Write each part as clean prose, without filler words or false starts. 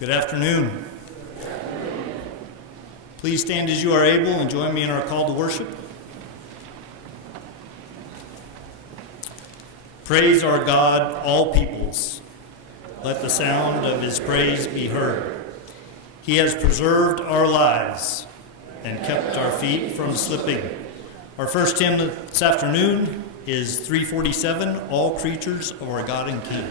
Good afternoon. Please stand as you are able and join me in our call to worship. Praise our God, all peoples. Let the sound of his praise be heard. He has preserved our lives and kept our feet from slipping. Our first hymn this afternoon is 347, All Creatures of Our God and King.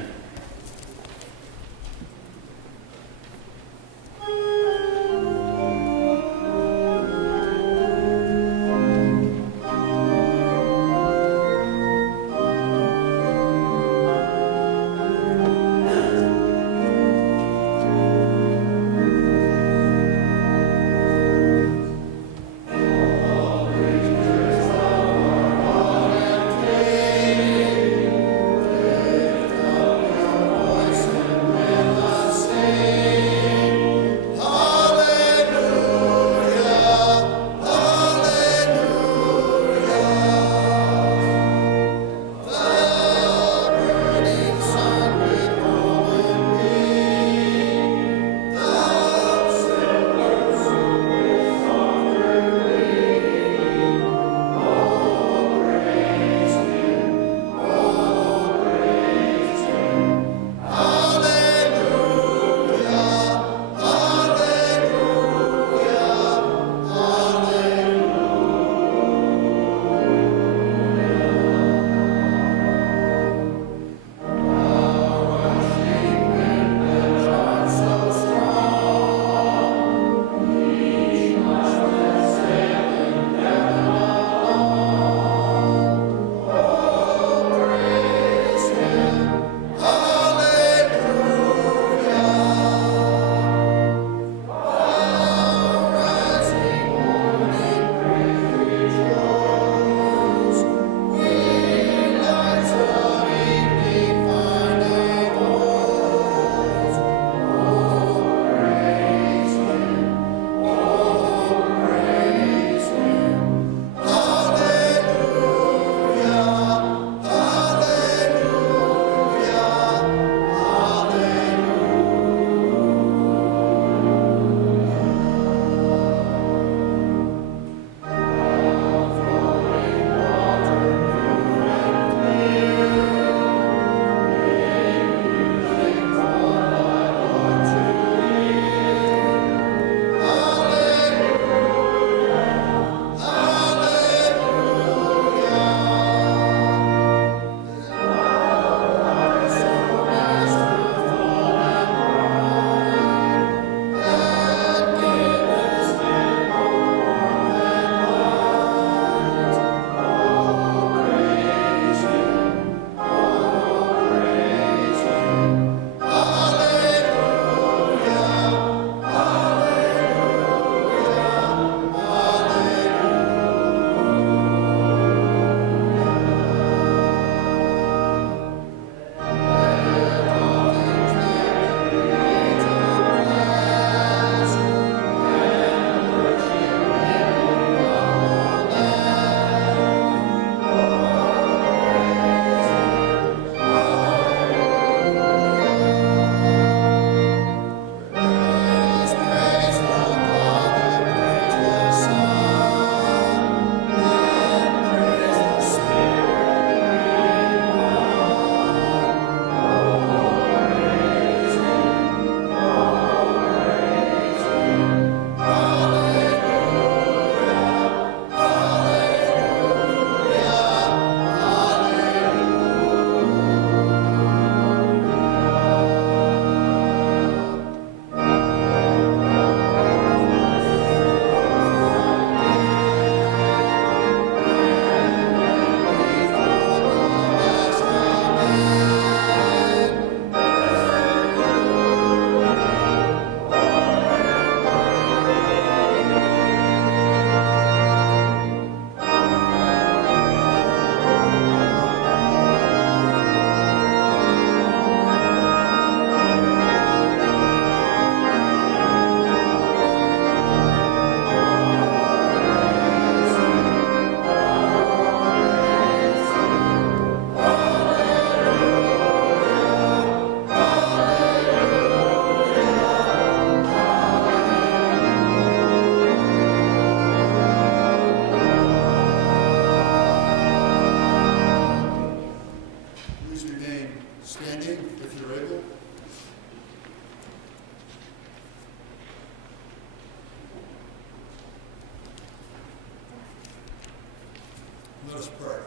pray.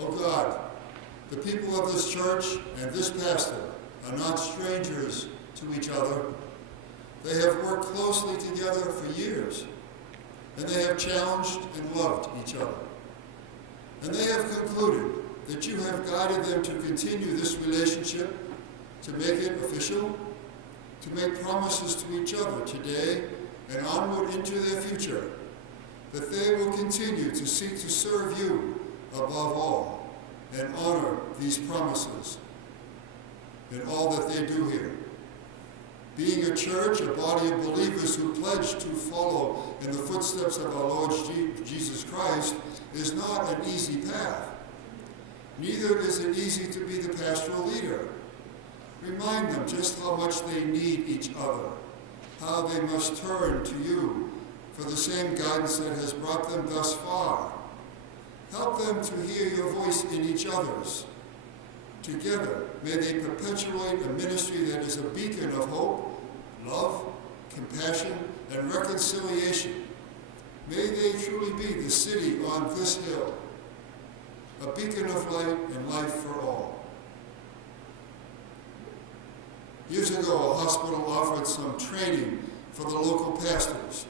Oh God, the people of this church and this pastor are not strangers to each other. They have worked closely together for years, and they have challenged and loved each other. And they have concluded that you have guided them to continue this relationship, to make it official, to make promises to each other today and onward into their future, that they will continue to seek to serve you above all and honor these promises in all that they do here. Being a church, a body of believers who pledge to follow in the footsteps of our Lord Jesus Christ, is not an easy path. Neither is it easy to be the pastoral leader. Remind them just how much they need each other, how they must turn to you for the same guidance that has brought them thus far. Help them to hear your voice in each other's. Together, may they perpetuate a ministry that is a beacon of hope, love, compassion, and reconciliation. May they truly be the city on this hill, a beacon of light and life for all. Years ago, a hospital offered some training for the local pastors.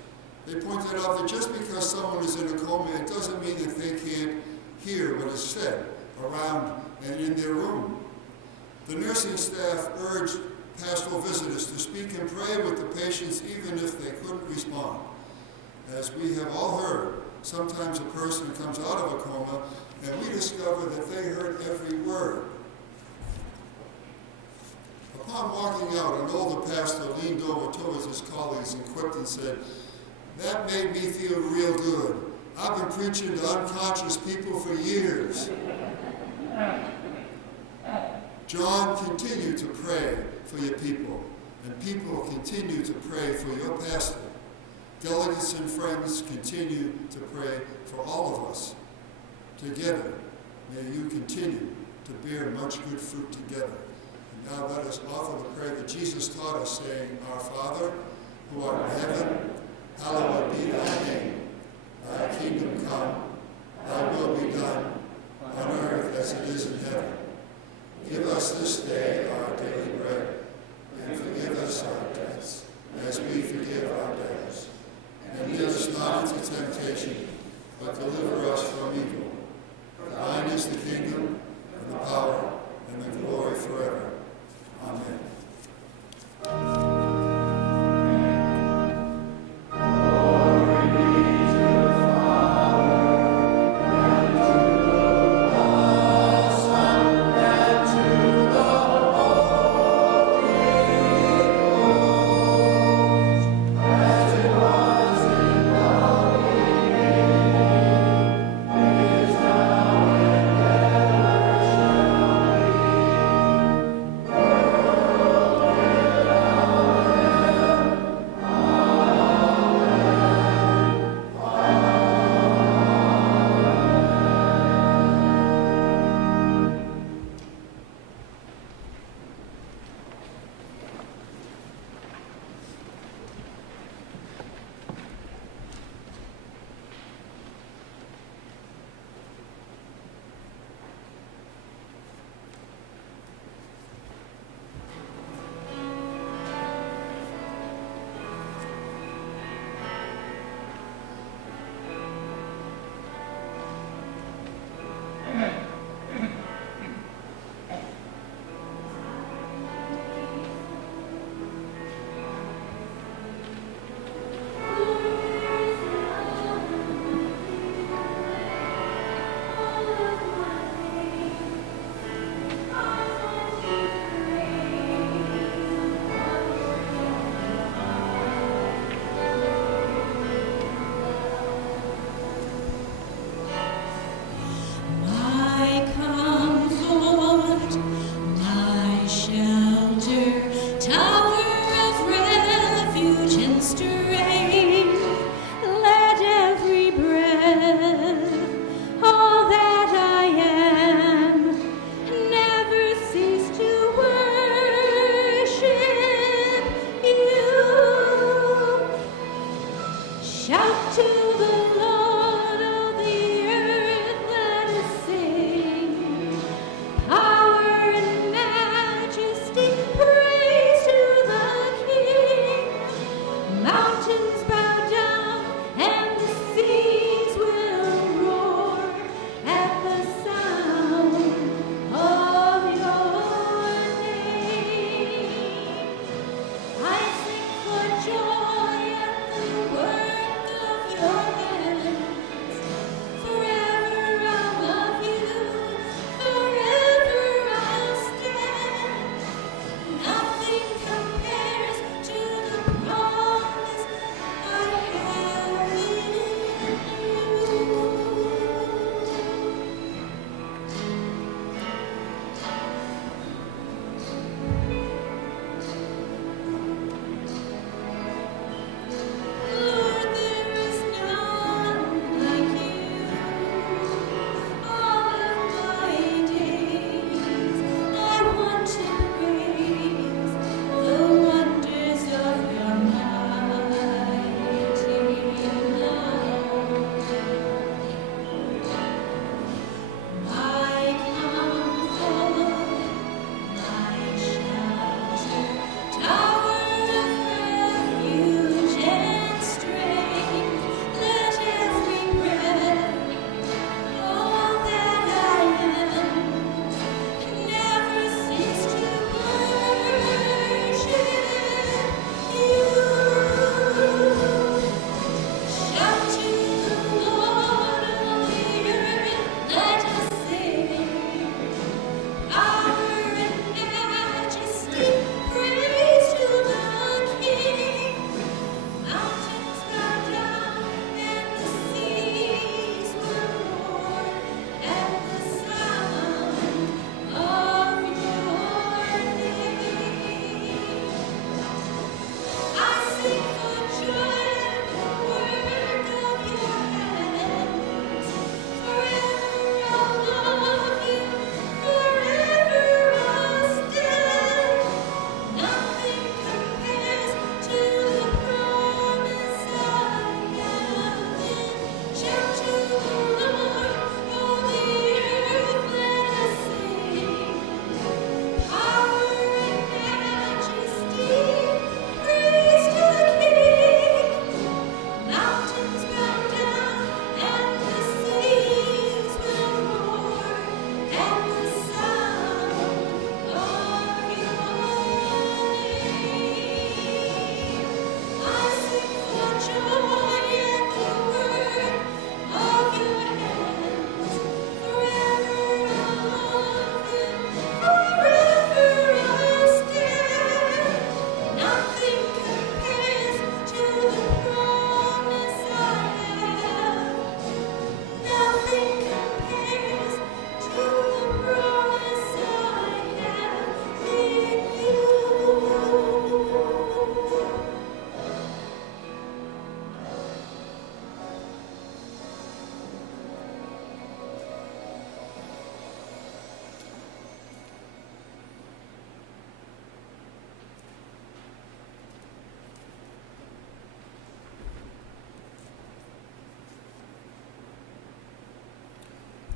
They pointed out that just because someone is in a coma, it doesn't mean that they can't hear what is said around and in their room. The nursing staff urged pastoral visitors to speak and pray with the patients even if they couldn't respond. As we have all heard, sometimes a person comes out of a coma and we discover that they heard every word. Upon walking out, an older pastor leaned over towards his colleagues and quipped and said, "That made me feel real good. I've been preaching to unconscious people for years." John, continue to pray for your people, and people continue to pray for your pastor. Delegates and friends continue to pray for all of us. Together, may you continue to bear much good fruit together. And now let us offer the prayer that Jesus taught us, saying, "Our Father, who art in heaven, hallowed be thy name. Thy kingdom come, thy will be done, on earth as it is in heaven. Give us this day our daily bread, and forgive us our debts, as we forgive our debtors. And lead us not into temptation, but deliver us from evil. For thine is the kingdom, and the power, and the glory forever. Amen. Glory be to the Father,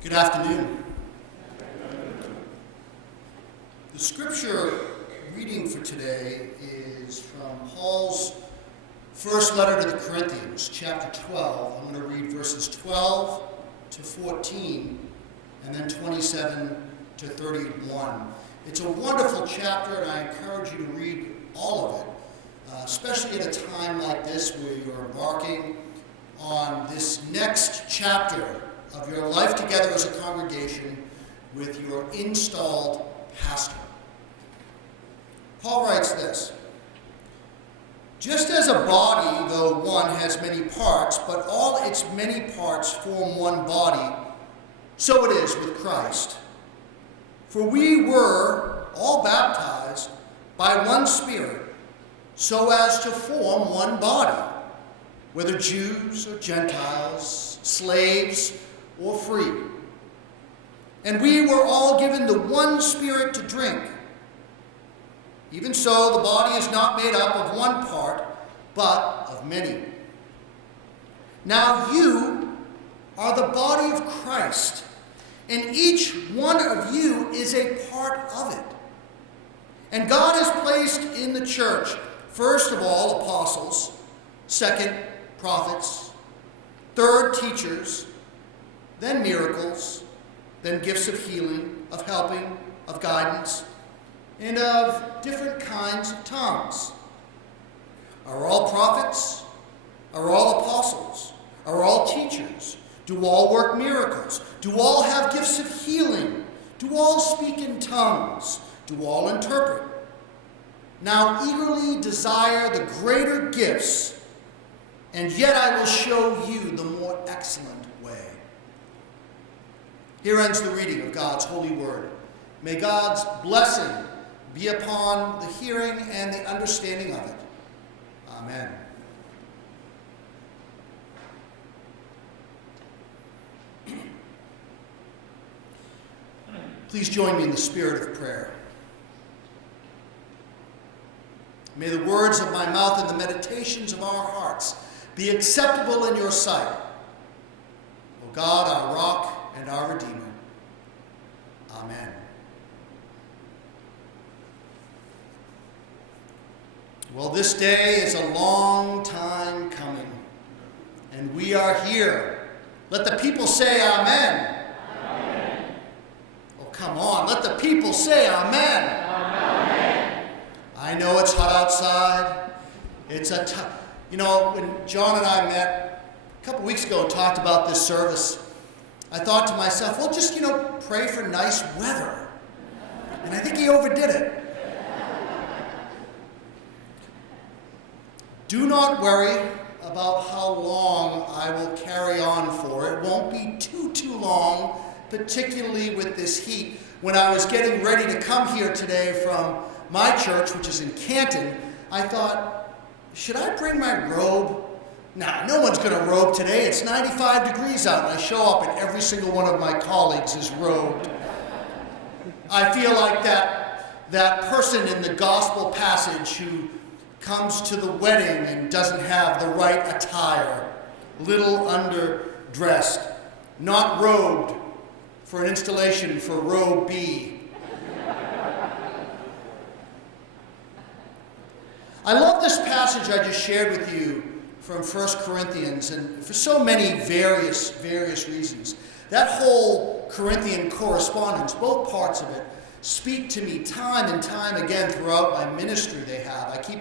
Good afternoon. The scripture reading for today is from Paul's first letter to the Corinthians, chapter 12. I'm going to read verses 12 to 14 and then 27 to 31. It's a wonderful chapter, and I encourage you to read all of it, especially at a time like this where you're embarking on this next chapter of your life together as a congregation with your installed pastor. Paul writes this: "Just as a body, though one, has many parts, but all its many parts form one body, so it is with Christ. For we were all baptized by one Spirit, so as to form one body, whether Jews or Gentiles, slaves or free. And we were all given the one Spirit to drink. Even so, the body is not made up of one part, but of many. Now you are the body of Christ, and each one of you is a part of it. And God has placed in the church, first of all, apostles, second, prophets, third, teachers, then miracles, then gifts of healing, of helping, of guidance, and of different kinds of tongues. Are all prophets? Are all apostles? Are all teachers? Do all work miracles? Do all have gifts of healing? Do all speak in tongues? Do all interpret? Now eagerly desire the greater gifts, and yet I will show you the more excellent way." Here ends the reading of God's holy word. May God's blessing be upon the hearing and the understanding of it. Amen. Please join me in the spirit of prayer. May the words of my mouth and the meditations of our hearts be acceptable in your sight, O God, our rock and our Redeemer. Amen. Well, this day is a long time coming, and we are here. Let the people say amen. Amen. Oh, come on. Let the people say amen. Amen. I know it's hot outside. It's when John and I met a couple weeks ago and talked about this service, I thought to myself, well, just, pray for nice weather. And I think he overdid it. Do not worry about how long I will carry on for. It won't be too long, particularly with this heat. When I was getting ready to come here today from my church, which is in Canton, I thought, should I bring my robe? Nah, no one's going to robe today. It's 95 degrees out, and I show up, and every single one of my colleagues is robed. I feel like that person in the gospel passage who comes to the wedding and doesn't have the right attire, little underdressed, not robed for an installation for row B. I love this passage I just shared with you from 1 Corinthians, and for so many various reasons. That whole Corinthian correspondence, both parts of it, speak to me time and time again throughout my ministry they have. I keep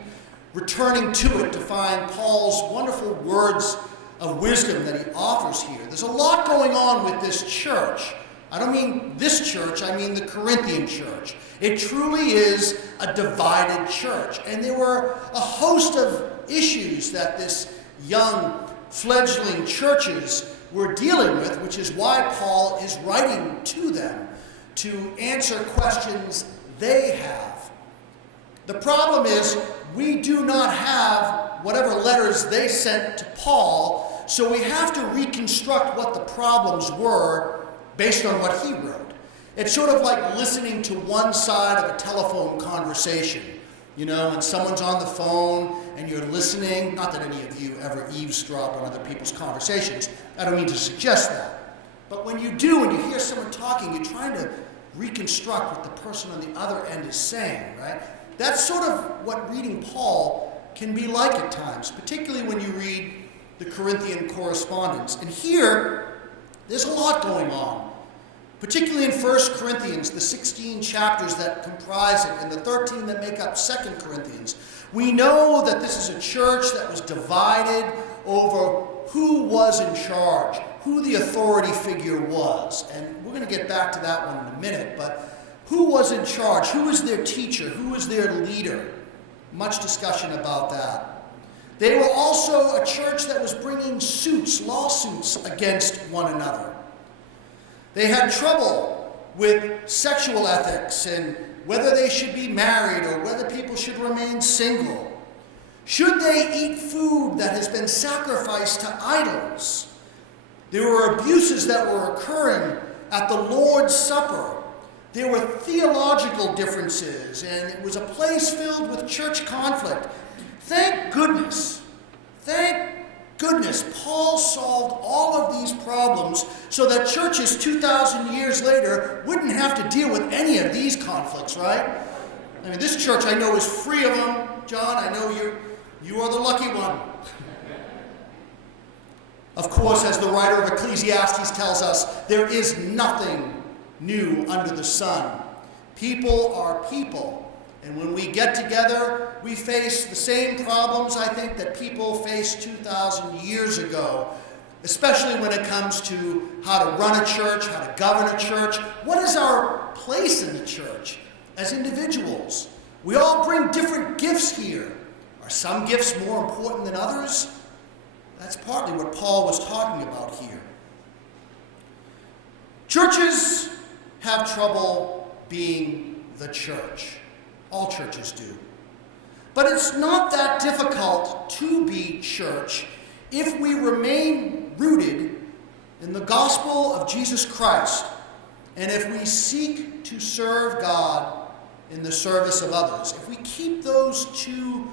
returning to it to find Paul's wonderful words of wisdom that he offers here. There's a lot going on with this church. I don't mean this church, I mean the Corinthian church. It truly is a divided church. And there were a host of issues that this young fledgling churches were dealing with, which is why Paul is writing to them to answer questions they have. The problem is we do not have whatever letters they sent to Paul, so we have to reconstruct what the problems were based on what he wrote. It's sort of like listening to one side of a telephone conversation. You know, when someone's on the phone and you're listening, not that any of you ever eavesdrop on other people's conversations. I don't mean to suggest that. But when you do, and you hear someone talking, you're trying to reconstruct what the person on the other end is saying, right? That's sort of what reading Paul can be like at times, particularly when you read the Corinthian correspondence. And here, there's a lot going on, particularly in 1 Corinthians, the 16 chapters that comprise it, and the 13 that make up 2 Corinthians. We know that this is a church that was divided over who was in charge, who the authority figure was. And we're going to get back to that one in a minute, but who was in charge? Who was their teacher? Who was their leader? Much discussion about that. They were also a church that was bringing lawsuits against one another. They had trouble with sexual ethics and whether they should be married or whether people should remain single. Should they eat food that has been sacrificed to idols? There were abuses that were occurring at the Lord's Supper. There were theological differences, and it was a place filled with church conflict. Thank goodness, Paul solved all of these problems so that churches 2,000 years later wouldn't have to deal with any of these conflicts, right? I mean, this church I know is free of them. John, I know you are the lucky one. Of course, as the writer of Ecclesiastes tells us, there is nothing new under the sun. People are people. And when we get together, we face the same problems, I think, that people faced 2,000 years ago, especially when it comes to how to run a church, how to govern a church. What is our place in the church as individuals? We all bring different gifts here. Are some gifts more important than others? That's partly what Paul was talking about here. Churches have trouble being the church. All churches do. But it's not that difficult to be church if we remain rooted in the gospel of Jesus Christ and if we seek to serve God in the service of others. If we keep those two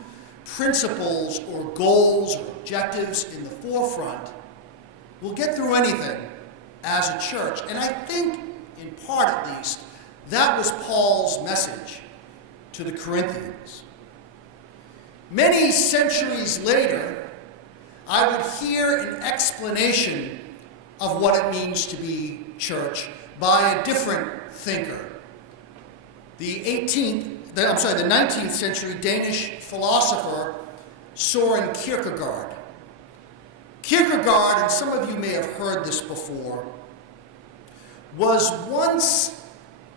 principles or goals or objectives in the forefront, we'll get through anything as a church. And I think, in part at least, that was Paul's message to the Corinthians. Many centuries later, I would hear an explanation of what it means to be church by a different thinker. The 19th century Danish philosopher Søren Kierkegaard. Kierkegaard, and some of you may have heard this before, was once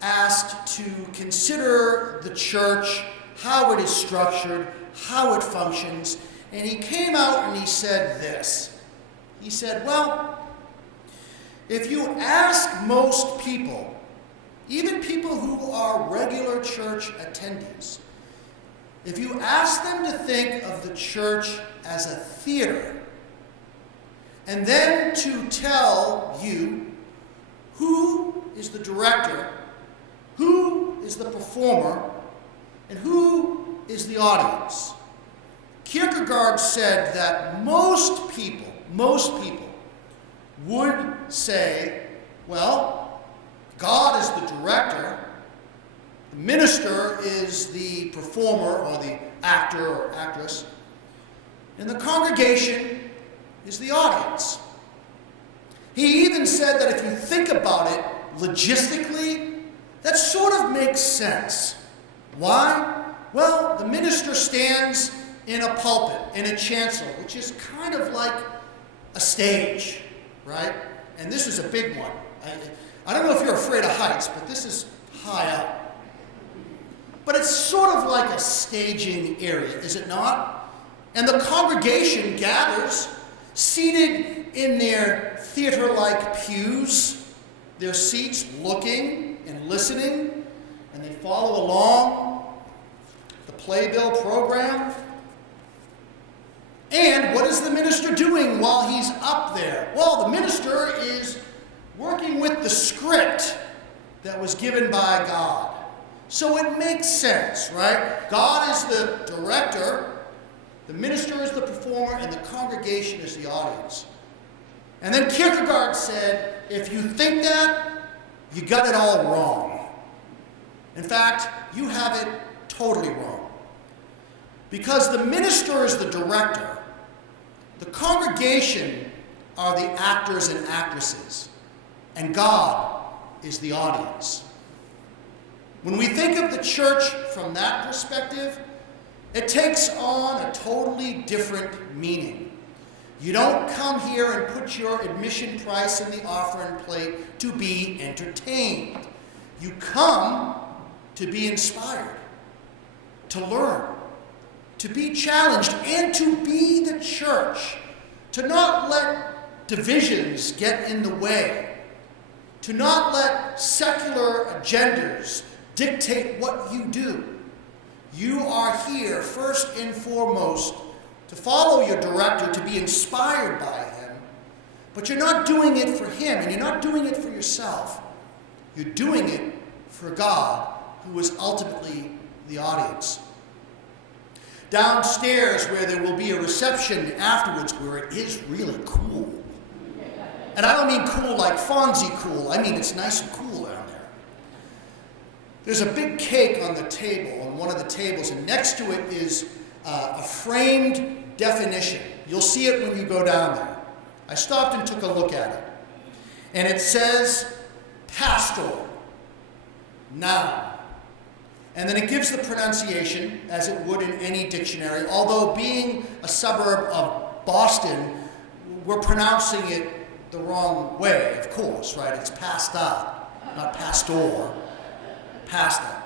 asked to consider the church, how it is structured, how it functions, and he came out and he said this. He said, well, if you ask most people, even people who are regular church attendees, if you ask them to think of the church as a theater, and then to tell you who is the director, who is the performer, and who is the audience. Kierkegaard said that most people would say, well, God is the director, the minister is the performer or the actor or actress, and the congregation is the audience. He even said that if you think about it logistically, that sort of makes sense. Why? Well, the minister stands in a pulpit, in a chancel, which is kind of like a stage, right? And this is a big one. I don't know if you're afraid of heights, but this is high up. But it's sort of like a staging area, is it not? And the congregation gathers, seated in their theater-like pews, their seats, looking and listening, and they follow along the playbill program. And what is the minister doing while he's up there? Well, the minister is working with the script that was given by God. So it makes sense, right? God is the director, the minister is the performer, and the congregation is the audience. And then Kierkegaard said, if you think that, you got it all wrong. In fact, you have it totally wrong. Because the minister is the director, the congregation are the actors and actresses, and God is the audience. When we think of the church from that perspective, it takes on a totally different meaning. You don't come here and put your admission price in the offering plate to be entertained. You come to be inspired, to learn, to be challenged, and to be the church. To not let divisions get in the way. To not let secular agendas dictate what you do. You are here, first and foremost, to follow your director, to be inspired by him, but you're not doing it for him, and you're not doing it for yourself. You're doing it for God, who is ultimately the audience. Downstairs, where there will be a reception afterwards, where it is really cool. And I don't mean cool like Fonzie cool, I mean it's nice and cool down there. There's a big cake on the table, on one of the tables, and next to it is a framed definition. You'll see it when you go down there. I stopped and took a look at it. And it says, pastoral, noun. And then it gives the pronunciation, as it would in any dictionary, although being a suburb of Boston, we're pronouncing it the wrong way, of course, right? It's pasta, not pastor, pasta.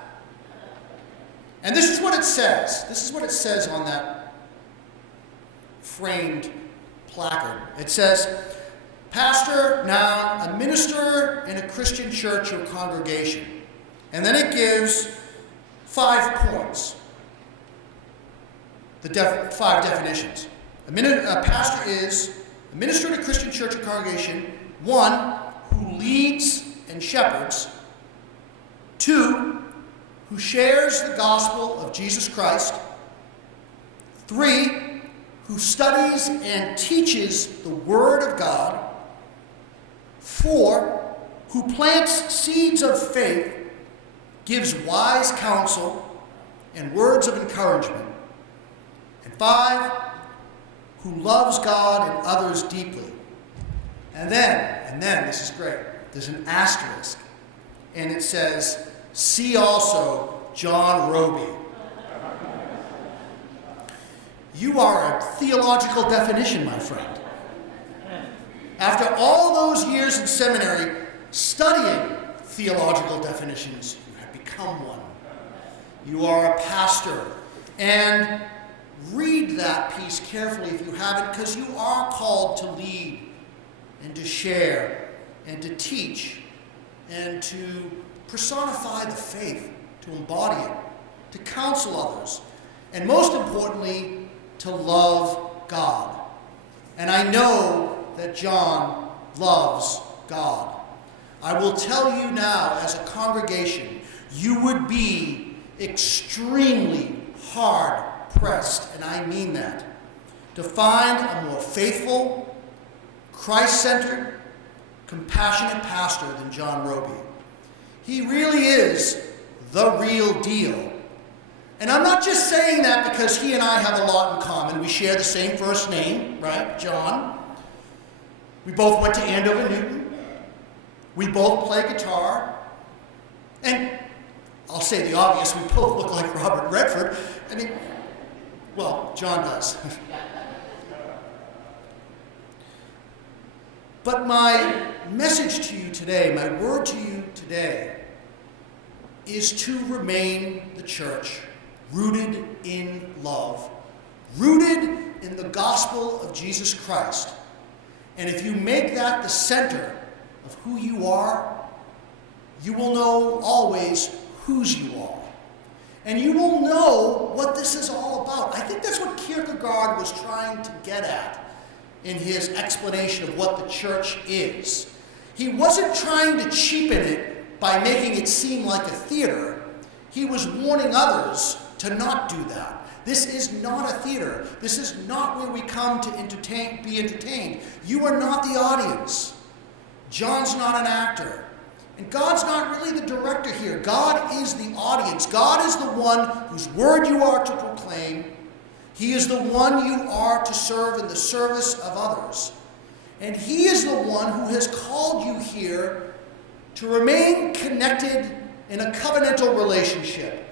And this is what it says. This is what it says on that framed placard. It says, pastor, noun, a minister in a Christian church or congregation. And then it gives 5 points. The 5 definitions. A pastor is a minister in a Christian church or congregation, 1, who leads and shepherds, 2, who shares the gospel of Jesus Christ, 3, who studies and teaches the Word of God, 4, who plants seeds of faith, gives wise counsel and words of encouragement, and 5, who loves God and others deeply. And then, this is great, there's an asterisk, and it says, see also John Robie. You are a theological definition, my friend. After all those years in seminary studying theological definitions, you have become one. You are a pastor. And read that piece carefully if you haven't, because you are called to lead and to share and to teach and to personify the faith, to embody it, to counsel others, and most importantly, to love God. And I know that John loves God. I will tell you now, as a congregation, you would be extremely hard-pressed, and I mean that, to find a more faithful, Christ-centered, compassionate pastor than John Robie. He really is the real deal. And I'm not just saying that because he and I have a lot in common. We share the same first name, right? John. We both went to Andover Newton. We both play guitar. And I'll say the obvious, we both look like Robert Redford. I mean, well, John does. But my message to you today, my word to you today, is to remain the church, rooted in love, rooted in the gospel of Jesus Christ. And if you make that the center of who you are, you will know always whose you are. And you will know what this is all about. I think that's what Kierkegaard was trying to get at in his explanation of what the church is. He wasn't trying to cheapen it by making it seem like a theater. He was warning others to not do that. This is not a theater. This is not where we come to be entertained. You are not the audience. John's not an actor. And God's not really the director here. God is the audience. God is the one whose word you are to proclaim. He is the one you are to serve in the service of others. And He is the one who has called you here to remain connected in a covenantal relationship.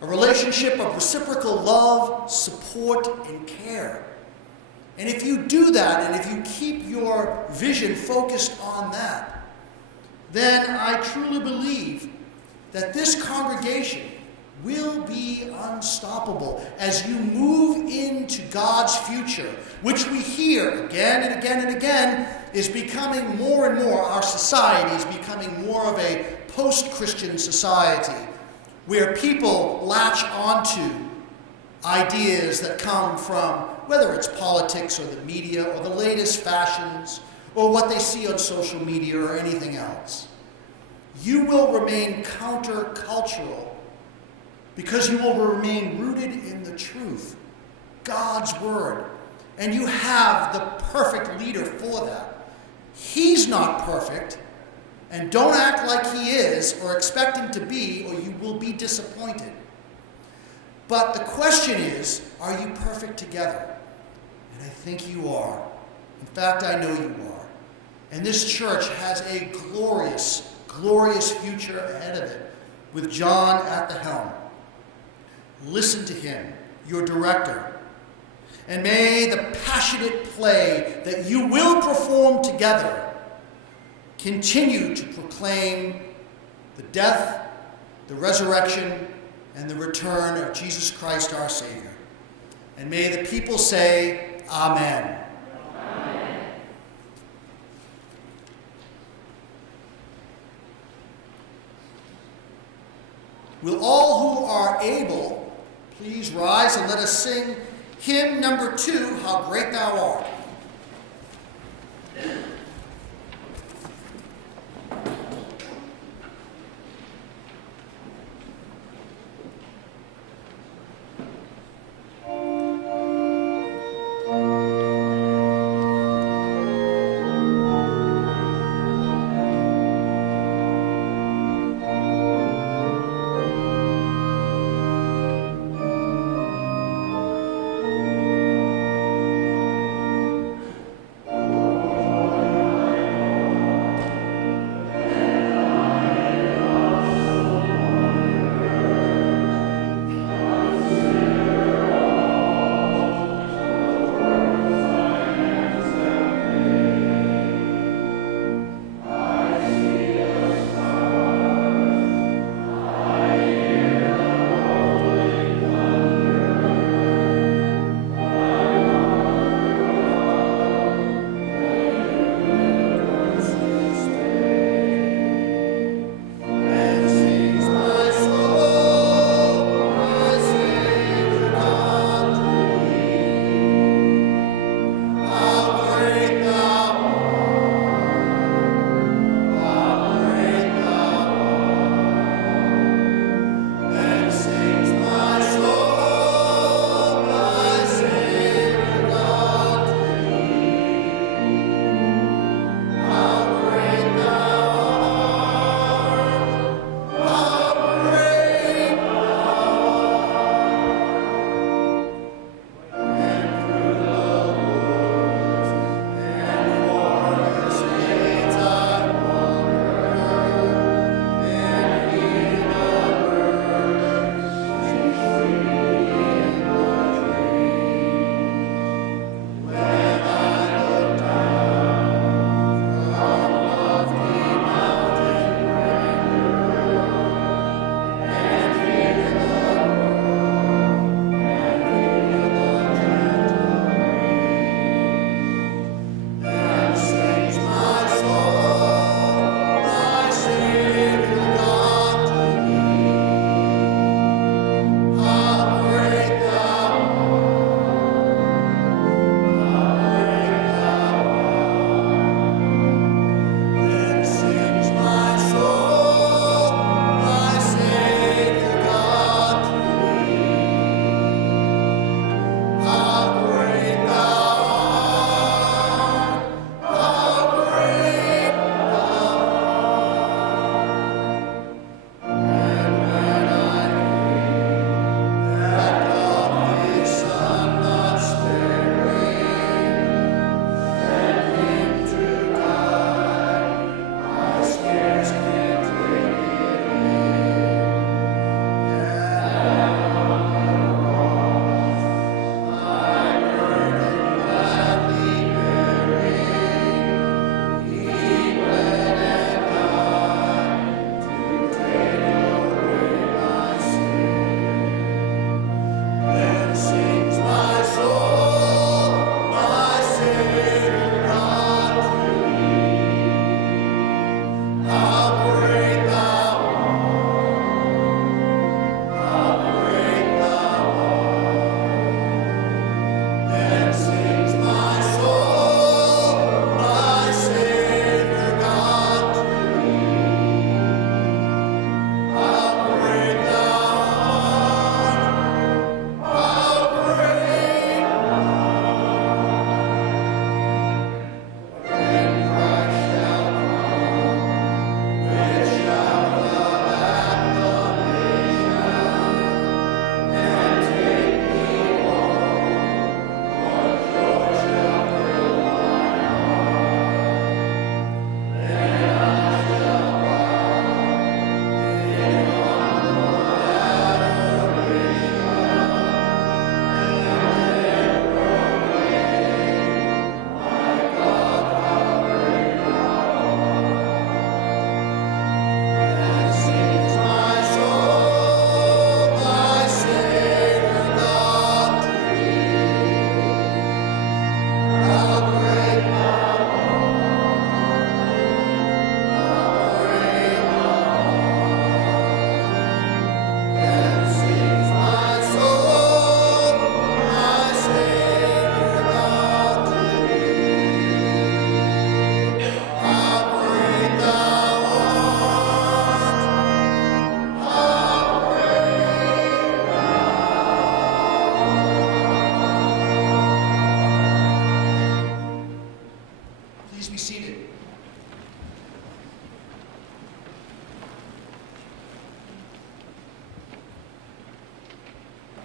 A relationship of reciprocal love, support, and care. And if you do that, and if you keep your vision focused on that, then I truly believe that this congregation will be unstoppable as you move into God's future, which we hear again and again and again is becoming more and more, our society is becoming more of a post-Christian society, where people latch onto ideas that come from, whether it's politics or the media or the latest fashions or what they see on social media or anything else. You will remain countercultural because you will remain rooted in the truth, God's word. And you have the perfect leader for that. He's not perfect, and don't act like he is or expect him to be, or you will be disappointed. But the question is, are you perfect together? And I think you are. In fact, I know you are. And this church has a glorious, glorious future ahead of it with John at the helm. Listen to him, your director. And may the passionate play that you will perform together continue to proclaim the death, the resurrection, and the return of Jesus Christ our Savior. And may the people say, Amen. Amen. Will all who are able please rise and let us sing hymn number 2, How Great Thou Art.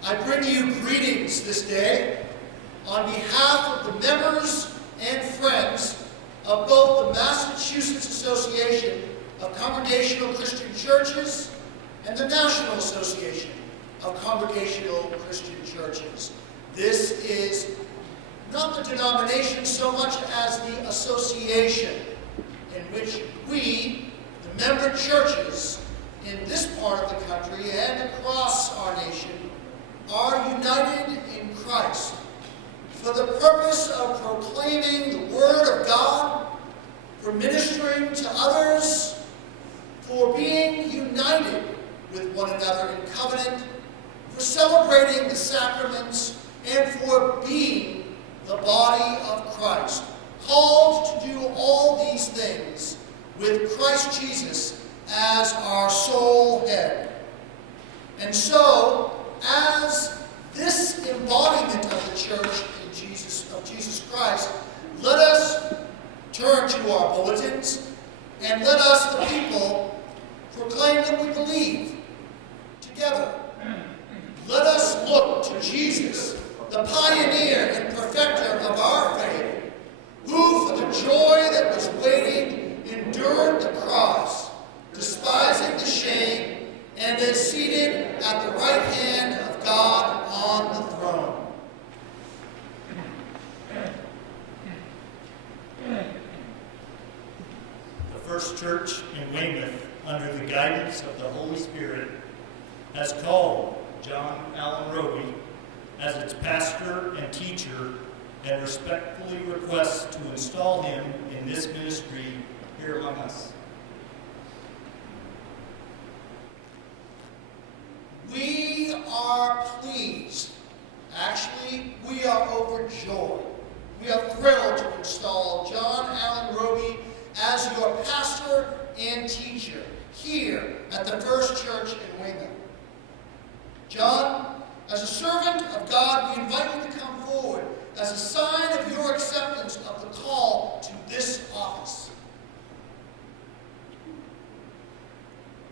I bring you greetings this day on behalf of the members and friends of both the Massachusetts Association of Congregational Christian Churches and the National Association of Congregational Christian Churches. This is not the denomination so much as the association in which we, the member churches in this part of the country and across our nation, are united in Christ for the purpose of proclaiming the Word of God, for ministering to others, for being united with one another in covenant, for celebrating the sacraments, and for being the body of Christ, called to do all these things with Christ Jesus as our sole head. And so, as this embodiment of the church of Jesus Christ, let us turn to our bulletins and let us, the people, proclaim what we believe together. Let us look to Jesus, the pioneer and perfecter of our faith, who for the joy that was waiting endured the cross, despising the shame, and is seated at the right hand of God on the throne. The First Church in Weymouth, under the guidance of the Holy Spirit, has called John Allen Robie as its pastor and teacher and respectfully requests to install him in this ministry here among us. We are pleased. Actually, we are overjoyed. We are thrilled to install John Allen Robie as your pastor and teacher here at the First Church in Weymouth. John, as a servant of God, we invite you to come forward as a sign of your acceptance of the call to this office.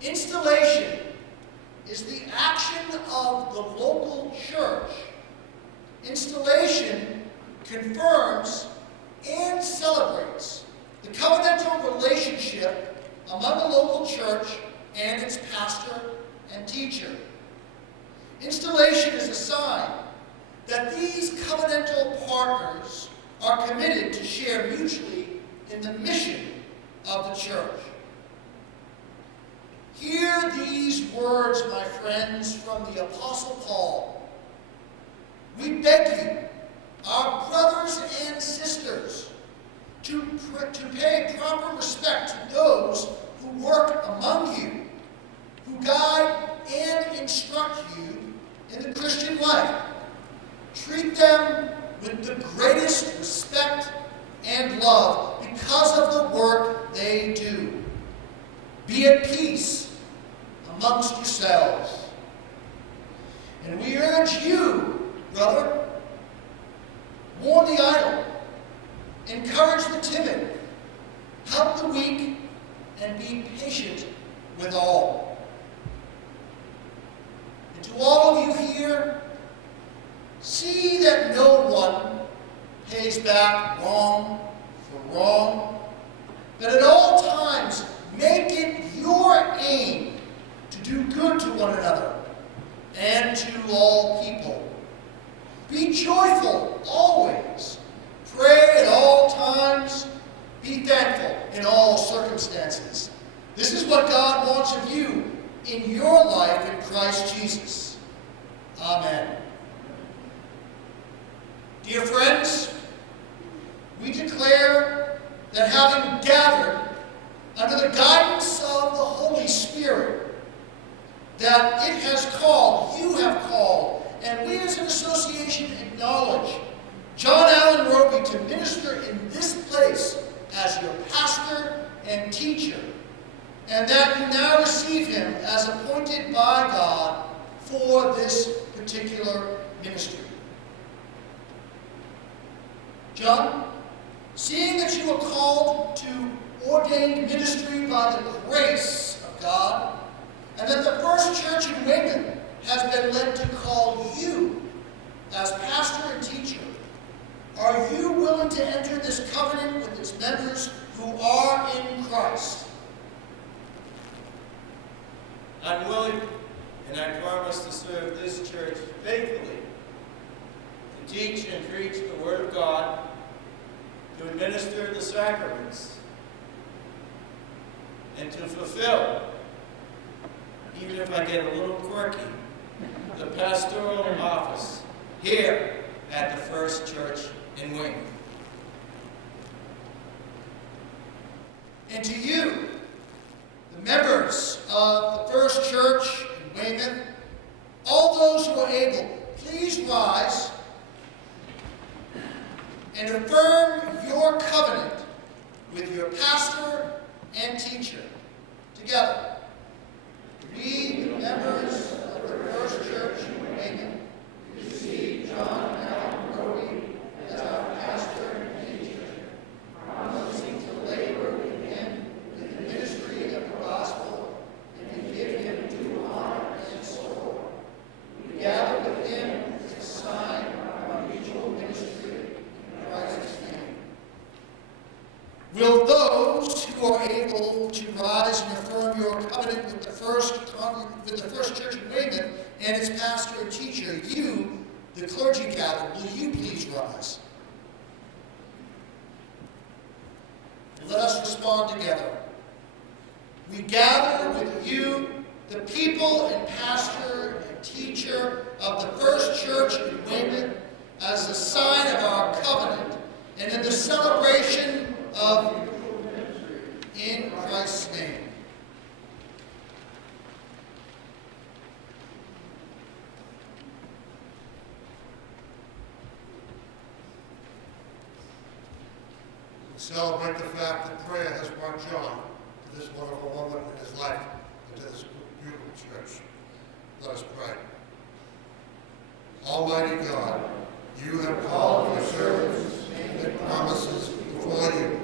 Installation is the action of the local church. Installation confirms and celebrates the covenantal relationship among a local church and its pastor and teacher. Installation is a sign that these covenantal partners are committed to share mutually in the mission of the church. Hear these words, my friends, from the Apostle Paul. We beg you, our brothers and sisters, to pay proper respect to those who work among you, who guide and instruct you in the Christian life. Treat them with the greatest respect and love because of the work they do. Be at peace amongst yourselves. And we urge you, brother, warn the idle, encourage the timid, help the weak, and be patient with all. And to all of you here, see that no one pays back wrong for wrong, but at all times make it your aim to do good to one another and to all people. Be joyful always. Pray at all times. Be thankful in all circumstances. This is what God wants of you in your life in Christ Jesus. Amen. Dear friends, we declare that having gathered under the guidance of the Holy Spirit, that it has called, you have called, and we as an association acknowledge John Allen Robie to minister in this place as your pastor and teacher, and that you now receive him as appointed by God for this particular ministry. John, seeing that you are called to ordained ministry by the grace of God, and that the First Church in Weymouth has been led to call you as pastor and teacher. Are you willing to enter this covenant with its members who are in Christ? I'm willing, and I promise to serve this church faithfully, to teach and preach the Word of God, to administer the sacraments, and to fulfill, even if I get a little quirky, the pastoral office here at the First Church in Weymouth. And to you, the members of the First Church in Weymouth, all those who are able, please rise and affirm your covenant with your pastor and teacher. Together, we, the members of the First Church in Weymouth, receive John Robie as our pastor and teacher, promising to labor with him in the ministry of the gospel and to give him due honor and support. We gather with him as a sign of our mutual ministry in Christ's name. Will those who are able to rise and affirm your covenant with the First Church in Weymouth and its pastor and teacher, you, the clergy gathered, will you please rise? And let us respond together. We gather with you, the people and pastor and teacher of the First Church in Weymouth, as a sign of our covenant and in the celebration of in Christ's name. We celebrate the fact that prayer has brought John to this wonderful moment in his life and to this beautiful church. Let us pray. Almighty God, you have called your servants and made promises before you.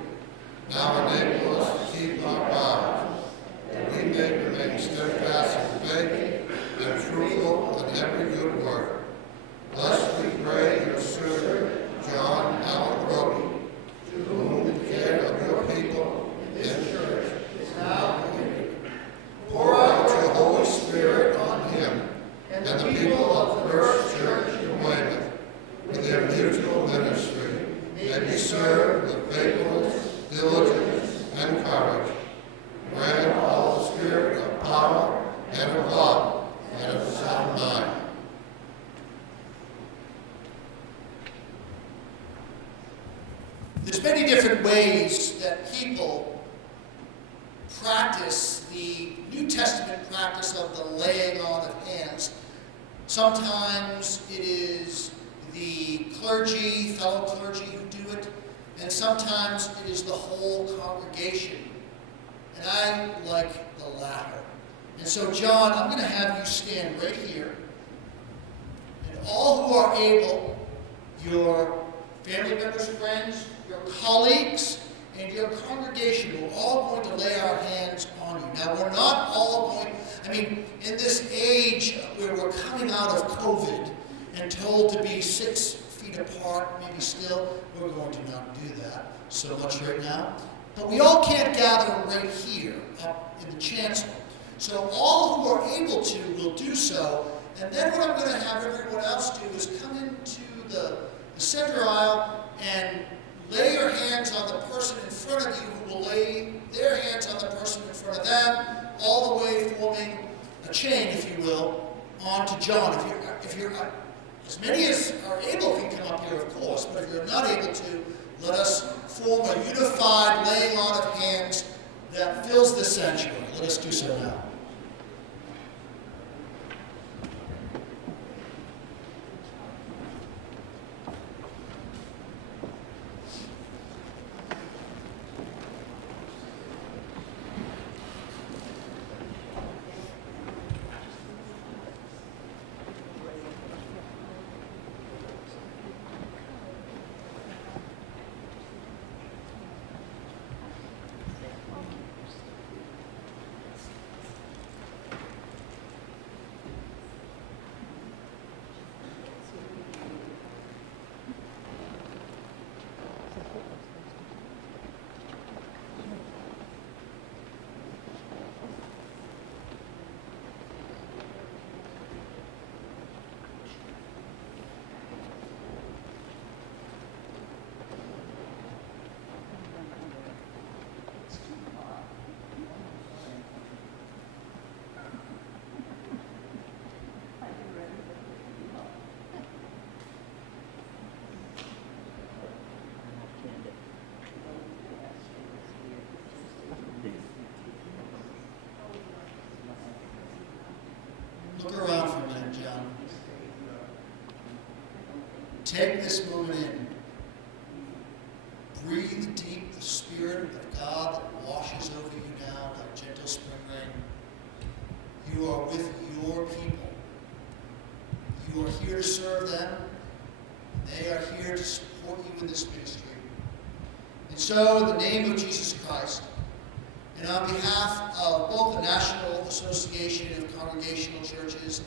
Now enable us to keep our vows, that we may remain steadfast in faith and fruitful in every good work. Bless, we pray, your servant, John Robie, to whom the care of your people in this church is now given. Pour out your Holy Spirit on him and the people of the First Church in Weymouth, with their mutual ministry, may be served with faithfulness, diligence, and courage. Grant all the spirit of power and of love and of sound mind. There's many different ways that people practice the New Testament practice of the laying on of hands. Sometimes it is the clergy, fellow clergy who do it, and sometimes it is the whole congregation. And I like the latter. And so, John, I'm going to have you stand right here. And all who are able, your family members, friends, your colleagues, and your congregation, we're all going to lay our hands on you. Now, we're not all going, in this age where we're coming out of COVID and told to be 6 feet apart, maybe still, we're going to not do that so much right now. But we all can't gather right here up in the chancel. So all who are able to will do so. And then what I'm going to have everyone else do is come into the center aisle and lay your hands on the person in front of you, who will lay their hands on the person in front of them, all the way forming a chain, if you will, onto John. If you're as many as are able can come up here, of course, but if you're not able to, let us form a unified laying on of hands that fills the sanctuary. Let us do so now. Look around for a minute, John. Take this moment in. Breathe deep the Spirit of God that washes over you now like gentle spring rain. You are with your people. You are here to serve them. They are here to support you in this ministry. And so, in the name of Jesus Christ, and on behalf of both the National Association of Congregational Churches,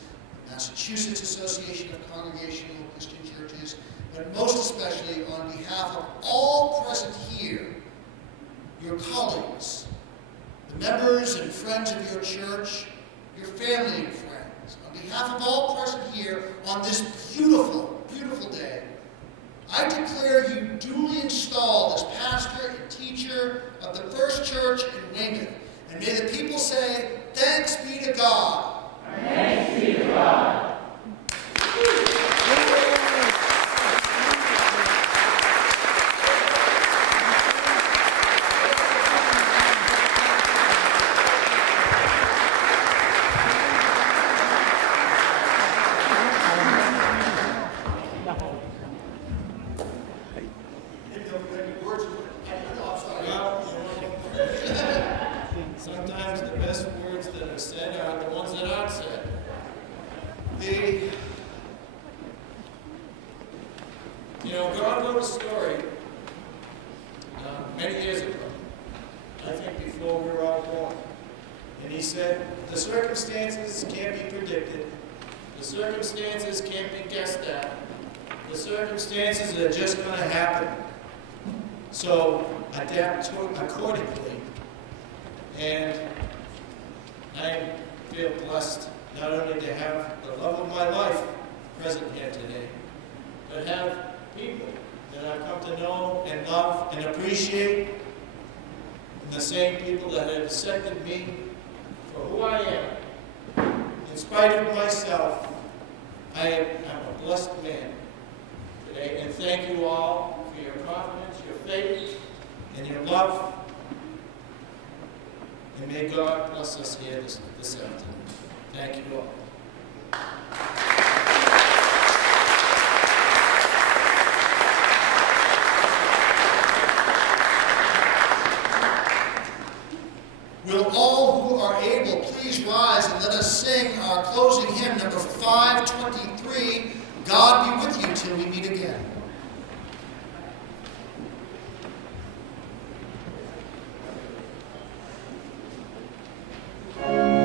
the Massachusetts Association of Congregational Christian Churches, but most especially on behalf of all present here, your colleagues, the members and friends of your church, your family and friends, on behalf of all present here on this beautiful, beautiful day, I declare you duly installed as pastor and teacher of the First Church in Weymouth. And may the people say, thanks be to God. Thanks be to God. Sometimes the best words that are said are the ones that aren't said. God wrote a story many years ago, I think before we were all born. And he said, the circumstances can't be predicted. The circumstances can't be guessed at. The circumstances are just going to happen. So adapt accordingly. And I feel blessed not only to have the love of my life present here today, but have people that I've come to know and love and appreciate, and the same people that have accepted me for who I am. In spite of myself, I am a blessed man today, and thank you all for your confidence, your faith, and your love. And may God bless us here this afternoon. Thank you all. Will all who are able please rise and let us sing our closing hymn, number 523, God be with you till we meet again. Oh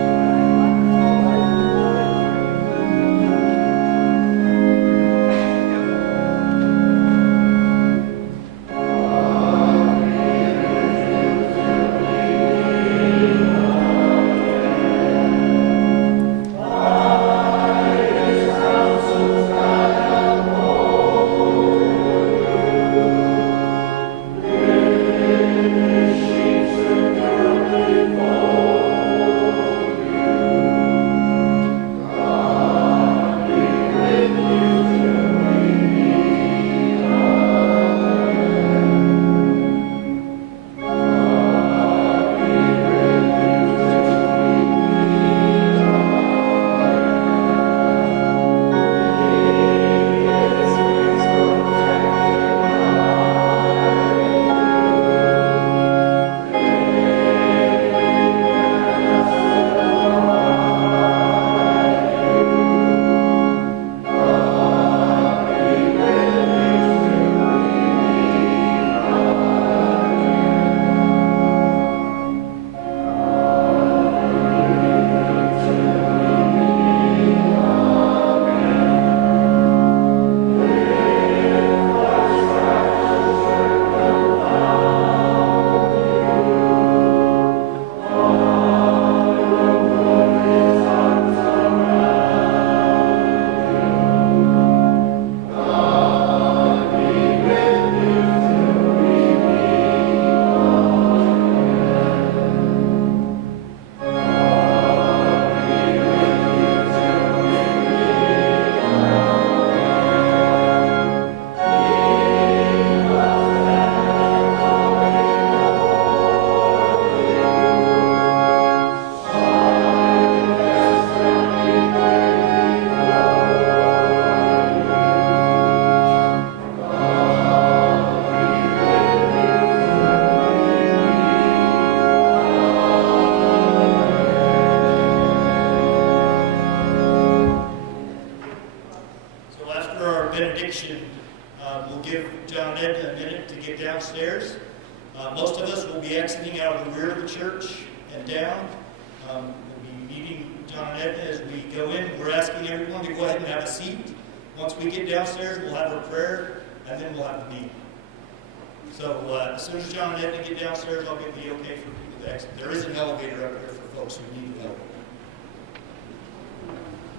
give John and Ed a minute to get downstairs. Most of us will be exiting out of the rear of the church and down. We'll be meeting John and Ed as we go in. We're asking everyone to go ahead and have a seat. Once we get downstairs, we'll have a prayer, and then we'll have the meeting. So as soon as John and Ed get downstairs, I'll give the okay for people to exit. There is an elevator up there for folks who need help.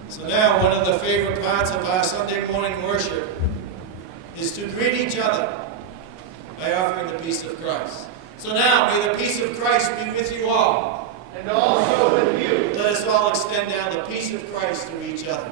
So now, one of the favorite parts of our Sunday morning worship is to greet each other by offering the peace of Christ. So now, may the peace of Christ be with you all. And also with you. Let us all extend now the peace of Christ to each other.